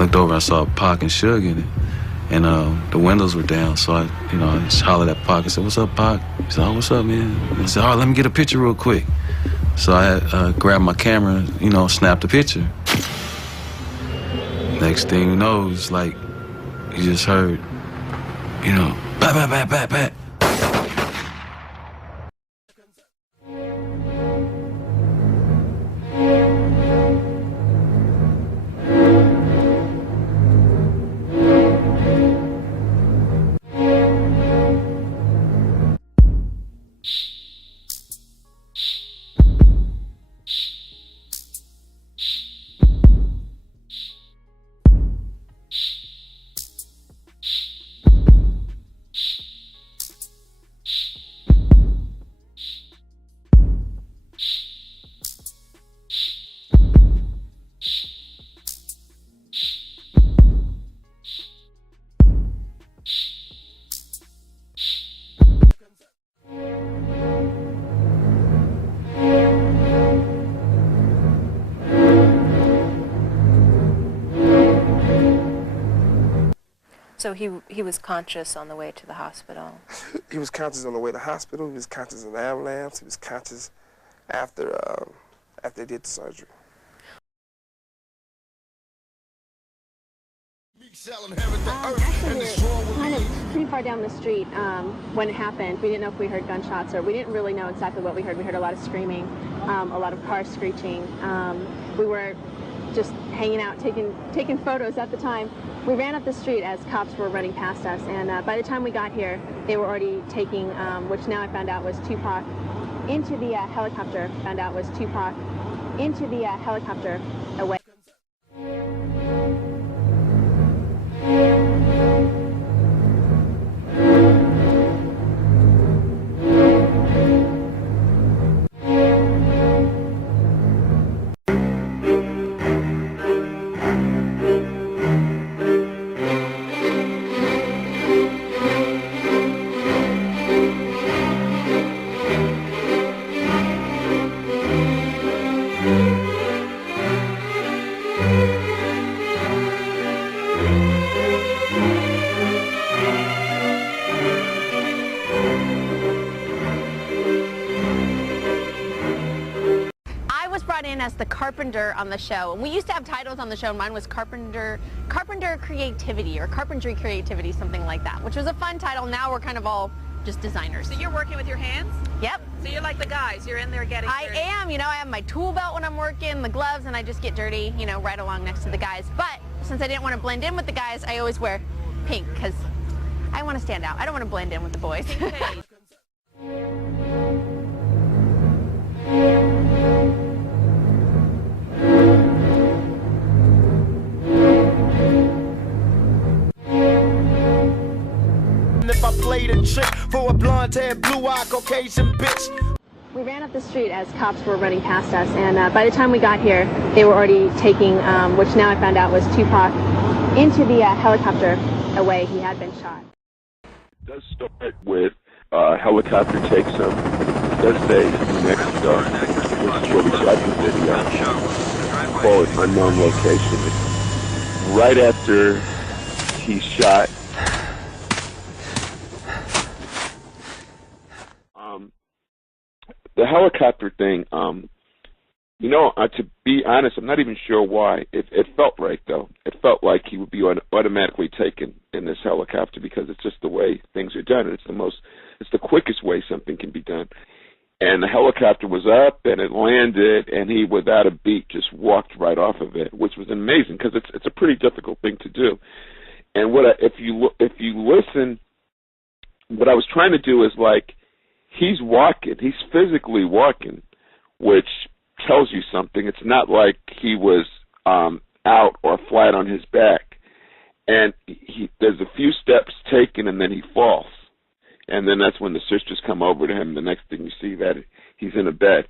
looked over, I saw Pac and Suge in it. And the windows were down, so I just hollered at Pac and said, "What's up, Pac?" He said, "Oh, what's up, man?" And I said, "Oh, let me get a picture real quick." So I grabbed my camera, snapped a picture. Next thing you know, it's like you just heard, bat, bat, bat, bat, bat. So he was conscious on the way to the hospital? He was conscious on the way to the hospital. He was conscious in the ambulance. He was conscious after they did the surgery. Actually, we were kind of pretty far down the street when it happened. We didn't know if we heard gunshots, or we didn't really know exactly what we heard. We heard a lot of screaming, a lot of cars screeching. We were just hanging out, taking photos at the time. We ran up the street as cops were running past us, and by the time we got here, they were already taking, which now I found out was Tupac, into the helicopter. Found out was Tupac into the helicopter away. As the carpenter on the show, and we used to have titles on the show. Mine was carpenter creativity, or carpentry creativity, something like that, which was a fun title. Now we're kind of all just designers. So you're working with your hands? Yep. So you're like the guys, you're in there getting dirty. I am, I have my tool belt when I'm working, the gloves, and I just get dirty, right along next to the guys. But since I didn't want to blend in with the guys, I always wear pink, because I want to stand out. I don't want to blend in with the boys. If I played a trick for a blonde-haired, blue-eyed Caucasian bitch. We ran up the street as cops were running past us, and by the time we got here, they were already taking, which now I found out was Tupac, into the helicopter away. He had been shot. It does start with helicopter takes him. It does say New Mexico, which is where we shot the video. Call it unknown location. It's right after he's shot. The helicopter thing, to be honest, I'm not even sure why. It felt right, though. It felt like he would be automatically taken in this helicopter because it's just the way things are done. It's the quickest way something can be done. And the helicopter was up, and it landed, and he, without a beat, just walked right off of it, which was amazing because it's a pretty difficult thing to do. And if you listen, what I was trying to do is he's walking. He's physically walking, which tells you something. It's not like he was out or flat on his back. And there's a few steps taken, and then he falls. And then that's when the sisters come over to him. The next thing you see that he's in a bed.